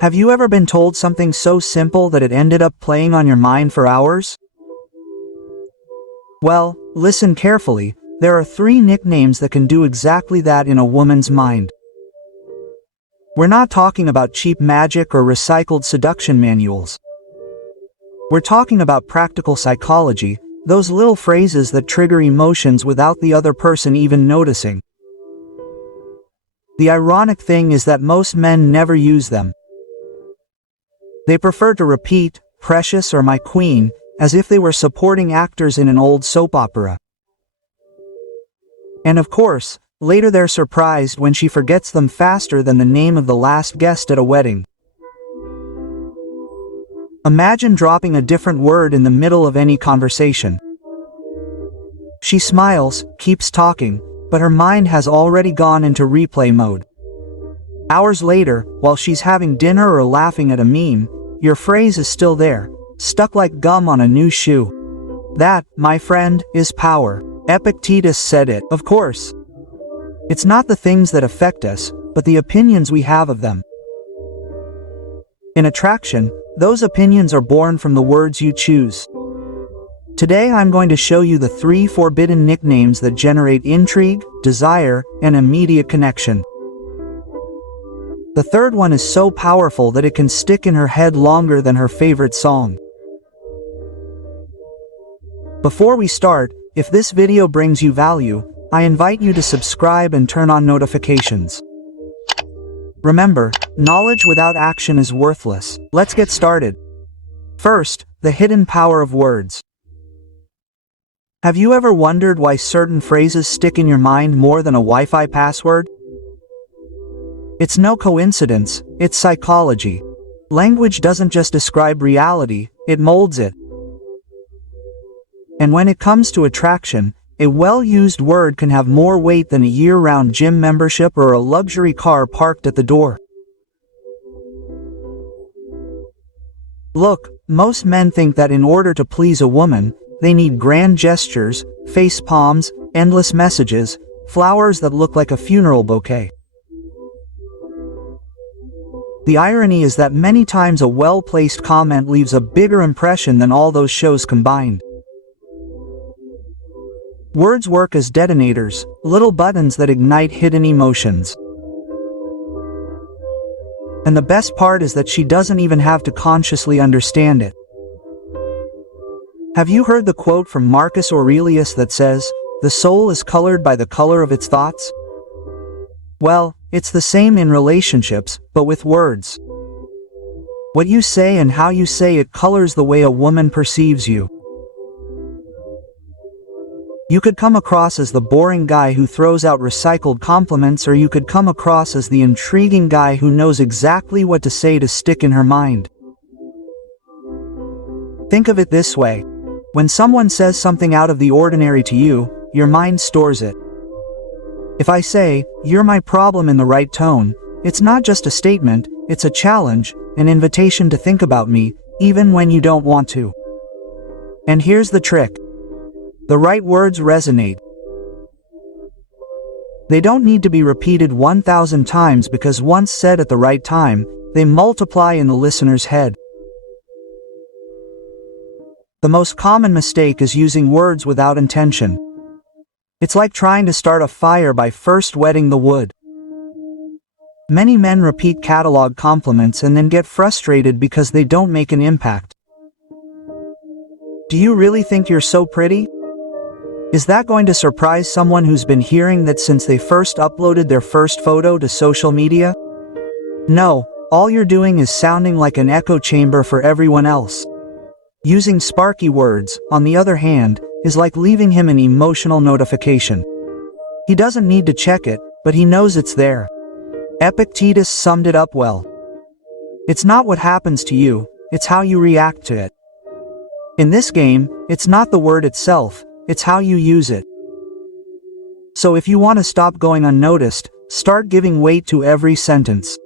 Have you ever been told something so simple that it ended up playing on your mind for hours? Well, listen carefully. There are 3 nicknames that can do exactly that in a woman's mind. We're not talking about cheap magic or recycled seduction manuals. We're talking about practical psychology, those little phrases that trigger emotions without the other person even noticing. The ironic thing is that most men never use them. They prefer to repeat, "precious" or "my queen," as if they were supporting actors in an old soap opera. And of course, later they're surprised when she forgets them faster than the name of the last guest at a wedding. Imagine dropping a different word in the middle of any conversation. She smiles, keeps talking, but her mind has already gone into replay mode. Hours later, while she's having dinner or laughing at a meme, your phrase is still there, stuck like gum on a new shoe. That, my friend, is power. Epictetus said it, of course. It's not the things that affect us, but the opinions we have of them. In attraction, those opinions are born from the words you choose. Today I'm going to show you the 3 forbidden nicknames that generate intrigue, desire, and immediate connection. The third one is so powerful that it can stick in her head longer than her favorite song. Before we start, if this video brings you value, I invite you to subscribe and turn on notifications. Remember, knowledge without action is worthless. Let's get started. First, the hidden power of words. Have you ever wondered why certain phrases stick in your mind more than a Wi-Fi password? It's no coincidence, it's psychology. Language doesn't just describe reality, it molds it. And when it comes to attraction, a well-used word can have more weight than a year-round gym membership or a luxury car parked at the door. Look, most men think that in order to please a woman, they need grand gestures, face palms, endless messages, flowers that look like a funeral bouquet. The irony is that many times a well-placed comment leaves a bigger impression than all those shows combined. Words work as detonators, little buttons that ignite hidden emotions. And the best part is that she doesn't even have to consciously understand it. Have you heard the quote from Marcus Aurelius that says, "The soul is colored by the color of its thoughts"? Well, it's the same in relationships, but with words. What you say and how you say it colors the way a woman perceives you. You could come across as the boring guy who throws out recycled compliments, or you could come across as the intriguing guy who knows exactly what to say to stick in her mind. Think of it this way. When someone says something out of the ordinary to you, your mind stores it. If I say, "You're my problem," in the right tone, it's not just a statement, it's a challenge, an invitation to think about me, even when you don't want to. And here's the trick. The right words resonate. They don't need to be repeated 1,000 times because once said at the right time, they multiply in the listener's head. The most common mistake is using words without intention. It's like trying to start a fire by first wetting the wood. Many men repeat catalog compliments and then get frustrated because they don't make an impact. Do you really think you're so pretty? Is that going to surprise someone who's been hearing that since they first uploaded their first photo to social media? No, all you're doing is sounding like an echo chamber for everyone else. Using sparky words, on the other hand, is like leaving him an emotional notification. He doesn't need to check it, but he knows it's there. Epictetus summed it up well. It's not what happens to you, it's how you react to it. In this game, it's not the word itself, it's how you use it. So if you want to stop going unnoticed, start giving weight to every sentence.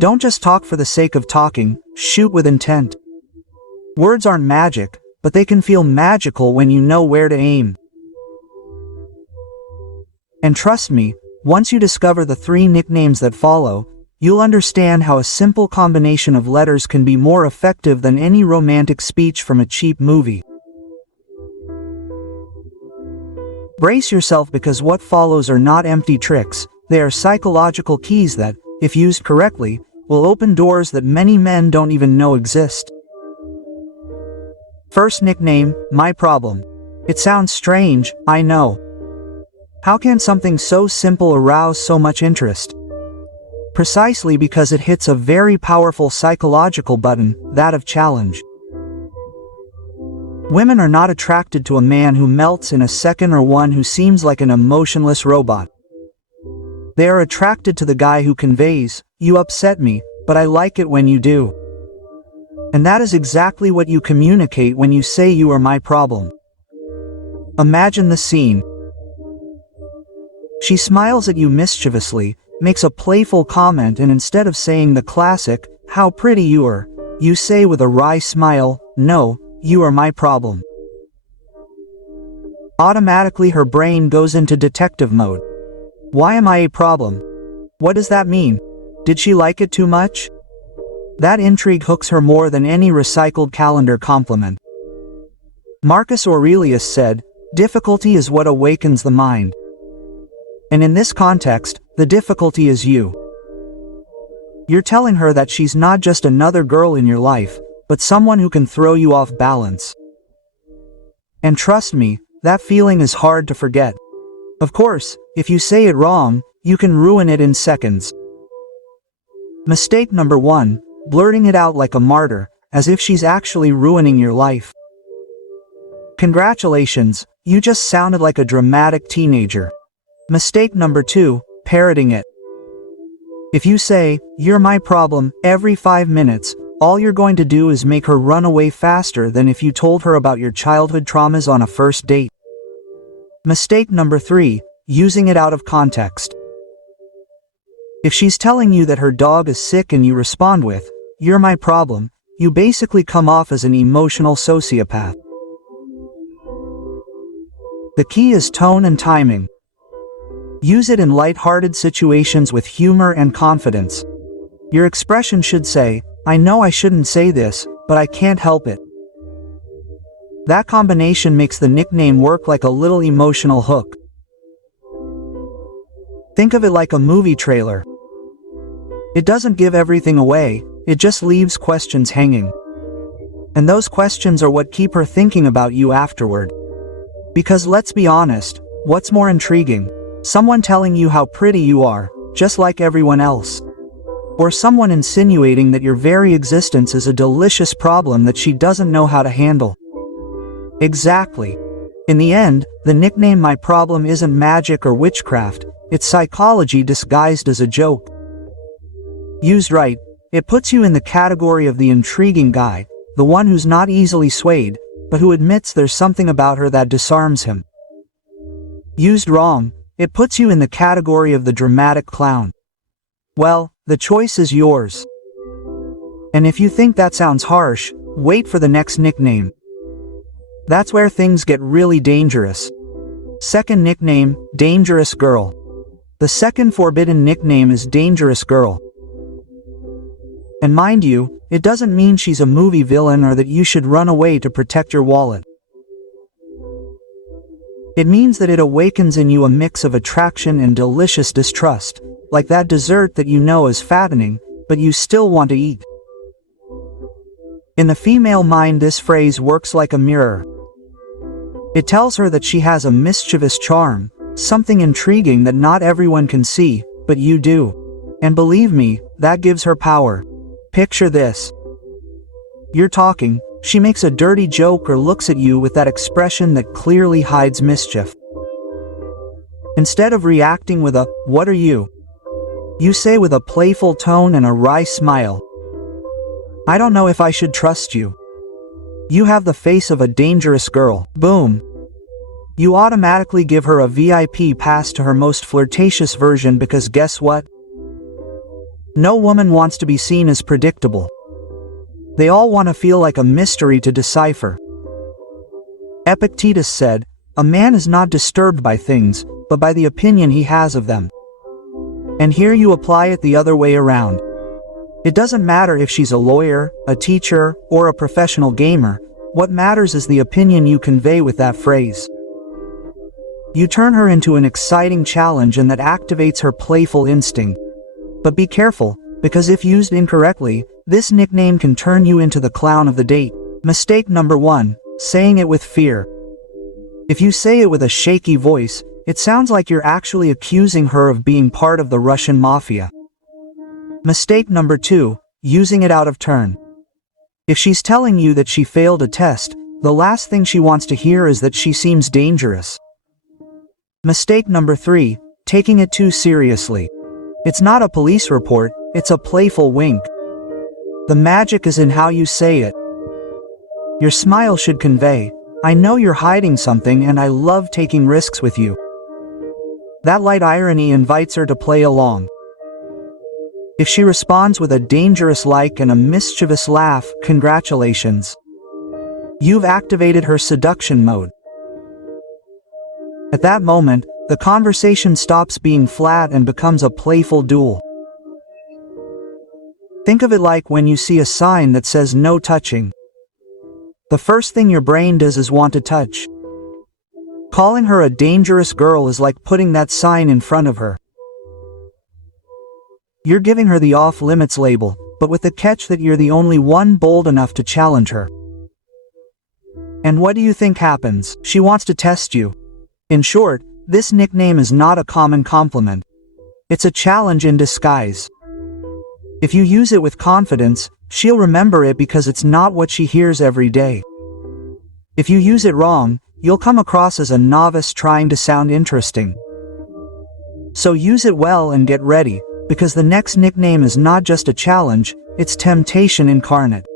Don't just talk for the sake of talking, shoot with intent. Words aren't magic, but they can feel magical when you know where to aim. And trust me, once you discover the 3 nicknames that follow, you'll understand how a simple combination of letters can be more effective than any romantic speech from a cheap movie. Brace yourself, because what follows are not empty tricks, they are psychological keys that, if used correctly, will open doors that many men don't even know exist. First nickname, my problem. It sounds strange, I know. How can something so simple arouse so much interest? Precisely because it hits a very powerful psychological button, that of challenge. Women are not attracted to a man who melts in a second or one who seems like an emotionless robot. They are attracted to the guy who conveys, "You upset me, but I like it when you do." And that is exactly what you communicate when you say you are my problem. Imagine the scene. She smiles at you mischievously, makes a playful comment, and instead of saying the classic, "How pretty you are," you say with a wry smile, "No, you are my problem." Automatically her brain goes into detective mode. Why am I a problem? What does that mean? Did she like it too much? That intrigue hooks her more than any recycled calendar compliment. Marcus Aurelius said, "Difficulty is what awakens the mind." And in this context, the difficulty is you. You're telling her that she's not just another girl in your life, but someone who can throw you off balance. And trust me, that feeling is hard to forget. Of course, if you say it wrong, you can ruin it in seconds. Mistake number 1, blurting it out like a martyr, as if she's actually ruining your life. Congratulations, you just sounded like a dramatic teenager. Mistake number 2, parroting it. If you say, "You're my problem," every 5 minutes, all you're going to do is make her run away faster than if you told her about your childhood traumas on a first date. Mistake number 3, using it out of context. If she's telling you that her dog is sick and you respond with, "You're my problem," you basically come off as an emotional sociopath. The key is tone and timing. Use it in light-hearted situations with humor and confidence. Your expression should say, "I know I shouldn't say this, but I can't help it." That combination makes the nickname work like a little emotional hook. Think of it like a movie trailer. It doesn't give everything away, it just leaves questions hanging. And those questions are what keep her thinking about you afterward. Because let's be honest, what's more intriguing? Someone telling you how pretty you are, just like everyone else. Or someone insinuating that your very existence is a delicious problem that she doesn't know how to handle. Exactly. In the end, the nickname my problem isn't magic or witchcraft, it's psychology disguised as a joke. Used right, it puts you in the category of the intriguing guy, the one who's not easily swayed, but who admits there's something about her that disarms him. Used wrong, it puts you in the category of the dramatic clown. Well, the choice is yours. And if you think that sounds harsh, wait for the next nickname. That's where things get really dangerous. Second nickname, Dangerous Girl. The second forbidden nickname is Dangerous Girl. And mind you, it doesn't mean she's a movie villain or that you should run away to protect your wallet. It means that it awakens in you a mix of attraction and delicious distrust, like that dessert that you know is fattening, but you still want to eat. In the female mind, this phrase works like a mirror. It tells her that she has a mischievous charm, something intriguing that not everyone can see, but you do. And believe me, that gives her power. Picture this. You're talking, she makes a dirty joke or looks at you with that expression that clearly hides mischief. Instead of reacting with a, "What are you?" you say with a playful tone and a wry smile, "I don't know if I should trust you. You have the face of a dangerous girl." Boom. You automatically give her a VIP pass to her most flirtatious version, because guess what? No woman wants to be seen as predictable. They all want to feel like a mystery to decipher. Epictetus said, "A man is not disturbed by things, but by the opinion he has of them." And here you apply it the other way around. It doesn't matter if she's a lawyer, a teacher, or a professional gamer. What matters is the opinion you convey with that phrase. You turn her into an exciting challenge and that activates her playful instinct. But be careful, because if used incorrectly, this nickname can turn you into the clown of the date. Mistake number 1, saying it with fear. If you say it with a shaky voice, it sounds like you're actually accusing her of being part of the Russian mafia. Mistake number 2, using it out of turn. If she's telling you that she failed a test, the last thing she wants to hear is that she seems dangerous. Mistake number 3, taking it too seriously. It's not a police report, it's a playful wink. The magic is in how you say it. Your smile should convey, "I know you're hiding something and I love taking risks with you." That light irony invites her to play along. If she responds with a dangerous like and a mischievous laugh, congratulations. You've activated her seduction mode. At that moment, the conversation stops being flat and becomes a playful duel. Think of it like when you see a sign that says no touching. The first thing your brain does is want to touch. Calling her a dangerous girl is like putting that sign in front of her. You're giving her the off-limits label, but with the catch that you're the only one bold enough to challenge her. And what do you think happens? She wants to test you. In short, this nickname is not a common compliment. It's a challenge in disguise. If you use it with confidence, she'll remember it because it's not what she hears every day. If you use it wrong, you'll come across as a novice trying to sound interesting. So use it well and get ready, because the next nickname is not just a challenge, it's temptation incarnate.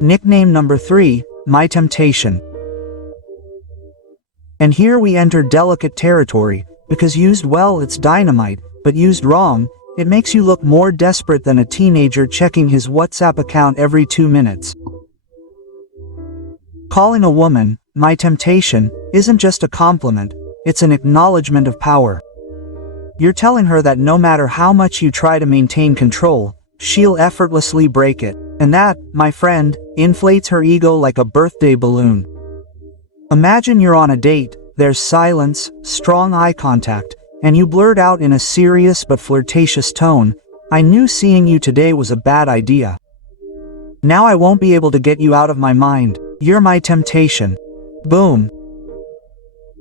Nickname number 3, my temptation. And here we enter delicate territory, because used well it's dynamite, but used wrong, it makes you look more desperate than a teenager checking his WhatsApp account every 2 minutes. Calling a woman, my temptation, isn't just a compliment, it's an acknowledgement of power. You're telling her that no matter how much you try to maintain control, she'll effortlessly break it, and that, my friend, inflates her ego like a birthday balloon. Imagine you're on a date, there's silence, strong eye contact, and you blurt out in a serious but flirtatious tone, "I knew seeing you today was a bad idea. Now I won't be able to get you out of my mind, you're my temptation." Boom.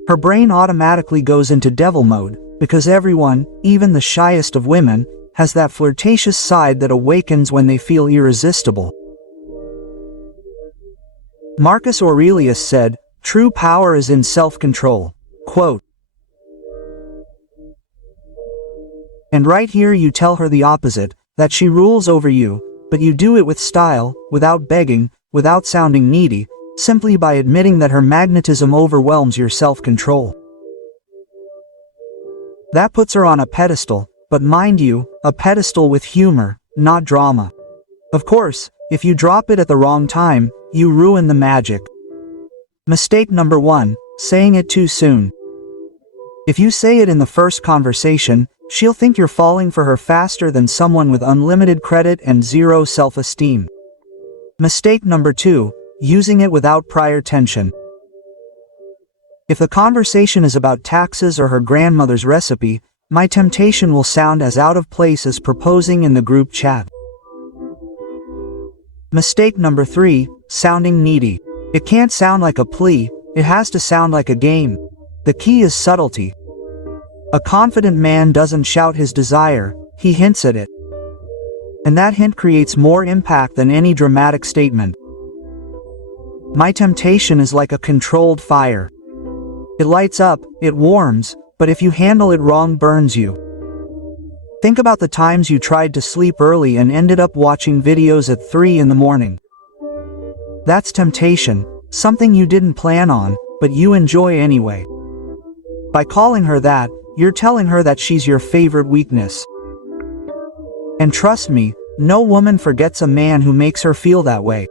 Her brain automatically goes into devil mode, because everyone, even the shyest of women, has that flirtatious side that awakens when they feel irresistible. Marcus Aurelius said, "True power is in self-control." Quote. And right here you tell her the opposite, that she rules over you, but you do it with style, without begging, without sounding needy, simply by admitting that her magnetism overwhelms your self-control. That puts her on a pedestal, but mind you, a pedestal with humor, not drama. Of course, if you drop it at the wrong time, you ruin the magic. Mistake number 1, saying it too soon. If you say it in the first conversation, she'll think you're falling for her faster than someone with unlimited credit and zero self-esteem. Mistake number 2, using it without prior tension. If the conversation is about taxes or her grandmother's recipe, my temptation will sound as out of place as proposing in the group chat. Mistake number 3, sounding needy. It can't sound like a plea, it has to sound like a game. The key is subtlety. A confident man doesn't shout his desire, he hints at it. And that hint creates more impact than any dramatic statement. My temptation is like a controlled fire. It lights up, it warms, but if you handle it wrong, burns you. Think about the times you tried to sleep early and ended up watching videos at 3 in the morning. That's temptation, something you didn't plan on, but you enjoy anyway. By calling her that, you're telling her that she's your favorite weakness. And trust me, no woman forgets a man who makes her feel that way.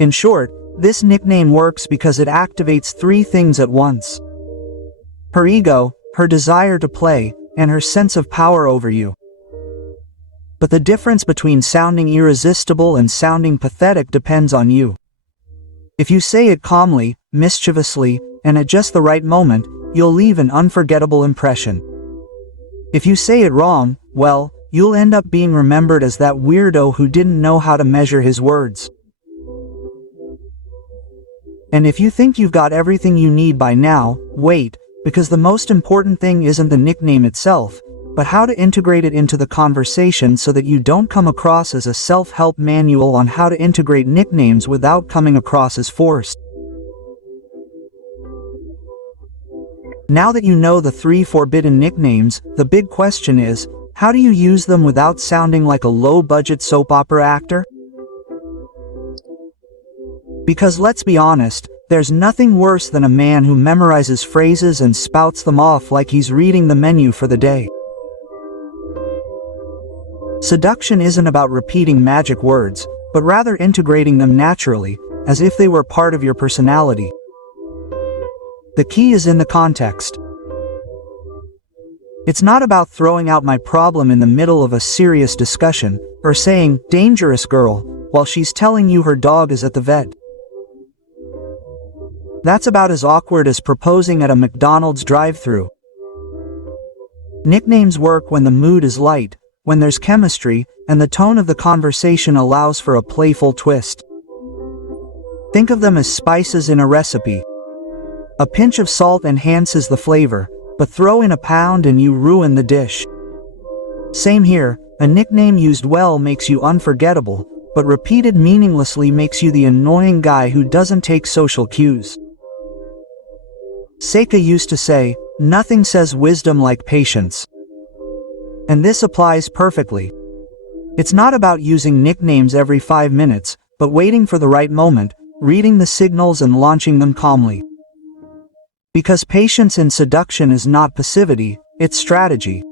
In short, this nickname works because it activates 3 things at once: her ego, her desire to play, and her sense of power over you. But the difference between sounding irresistible and sounding pathetic depends on you. If you say it calmly, mischievously, and at just the right moment, you'll leave an unforgettable impression. If you say it wrong, well, you'll end up being remembered as that weirdo who didn't know how to measure his words. And if you think you've got everything you need by now, wait, because the most important thing isn't the nickname itself, but how to integrate it into the conversation so that you don't come across as a self-help manual on how to integrate nicknames without coming across as forced. Now that you know the 3 forbidden nicknames, the big question is, how do you use them without sounding like a low-budget soap opera actor? Because let's be honest, there's nothing worse than a man who memorizes phrases and spouts them off like he's reading the menu for the day. Seduction isn't about repeating magic words, but rather integrating them naturally, as if they were part of your personality. The key is in the context. It's not about throwing out my problem in the middle of a serious discussion, or saying, "Dangerous girl," while she's telling you her dog is at the vet. That's about as awkward as proposing at a McDonald's drive-thru. Nicknames work when the mood is light, when there's chemistry, and the tone of the conversation allows for a playful twist. Think of them as spices in a recipe. A pinch of salt enhances the flavor, but throw in a pound and you ruin the dish. Same here, a nickname used well makes you unforgettable, but repeated meaninglessly makes you the annoying guy who doesn't take social cues. Seika used to say, "Nothing says wisdom like patience." And this applies perfectly. It's not about using nicknames every 5 minutes, but waiting for the right moment, reading the signals and launching them calmly. Because patience in seduction is not passivity, it's strategy.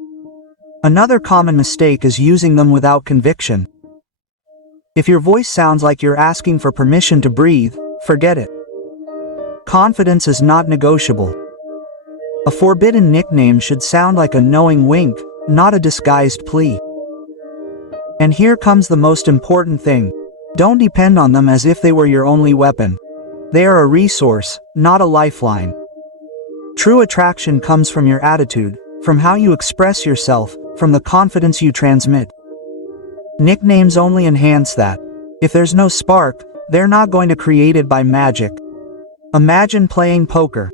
Another common mistake is using them without conviction. If your voice sounds like you're asking for permission to breathe, forget it. Confidence is not negotiable. A forbidden nickname should sound like a knowing wink, not a disguised plea. And here comes the most important thing. Don't depend on them as if they were your only weapon. They are a resource, not a lifeline. True attraction comes from your attitude, from how you express yourself, from the confidence you transmit. Nicknames only enhance that. If there's no spark, they're not going to create it by magic. Imagine playing poker.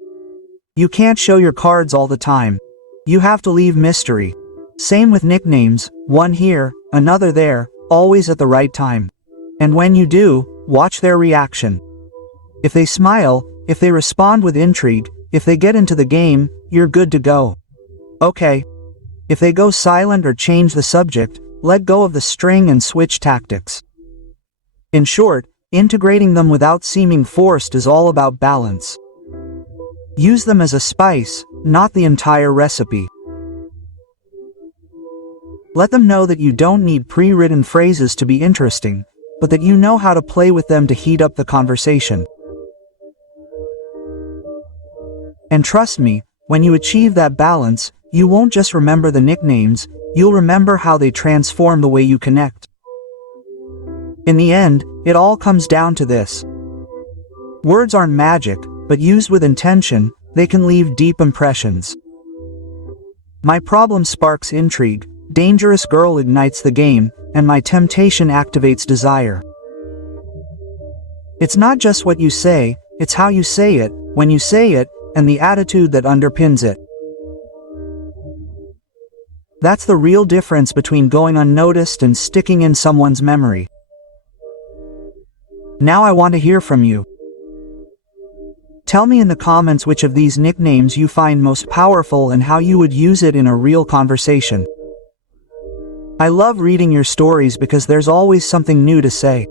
You can't show your cards all the time. You have to leave mystery. Same with nicknames, one here, another there, always at the right time. And when you do, watch their reaction. If they smile, if they respond with intrigue, if they get into the game, you're good to go. Okay. If they go silent or change the subject, let go of the string and switch tactics. In short, integrating them without seeming forced is all about balance. Use them as a spice, not the entire recipe. Let them know that you don't need pre-written phrases to be interesting, but that you know how to play with them to heat up the conversation. And trust me, when you achieve that balance, you won't just remember the nicknames, you'll remember how they transform the way you connect. In the end, it all comes down to this. Words aren't magic, but used with intention, they can leave deep impressions. My problem sparks intrigue, dangerous girl ignites the game, and my temptation activates desire. It's not just what you say, it's how you say it, when you say it, and the attitude that underpins it. That's the real difference between going unnoticed and sticking in someone's memory. Now I want to hear from you. Tell me in the comments which of these nicknames you find most powerful and how you would use it in a real conversation. I love reading your stories because there's always something new to say.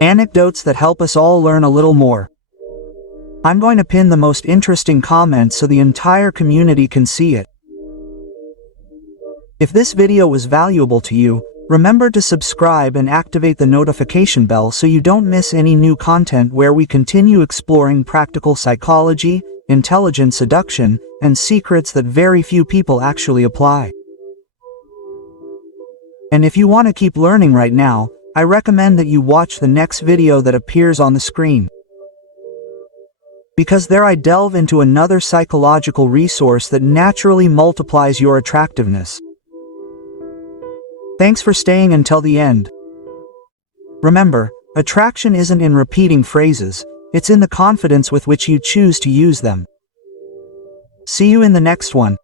Anecdotes that help us all learn a little more. I'm going to pin the most interesting comments so the entire community can see it. If this video was valuable to you, remember to subscribe and activate the notification bell so you don't miss any new content where we continue exploring practical psychology, intelligent seduction, and secrets that very few people actually apply. And if you want to keep learning right now, I recommend that you watch the next video that appears on the screen. Because there I delve into another psychological resource that naturally multiplies your attractiveness. Thanks for staying until the end. Remember, attraction isn't in repeating phrases, it's in the confidence with which you choose to use them. See you in the next one.